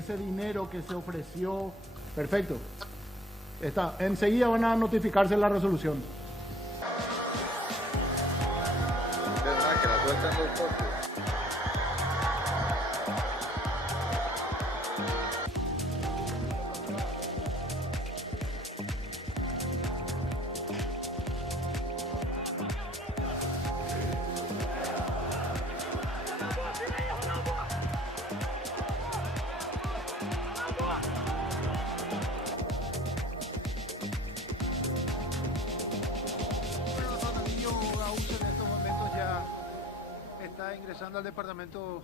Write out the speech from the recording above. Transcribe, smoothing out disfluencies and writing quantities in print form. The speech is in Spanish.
ese dinero que se ofreció. Perfecto. Está. Enseguida van a notificarse la resolución. Es verdad que la sueltan los socios. Raúl en estos momentos ya está ingresando al departamento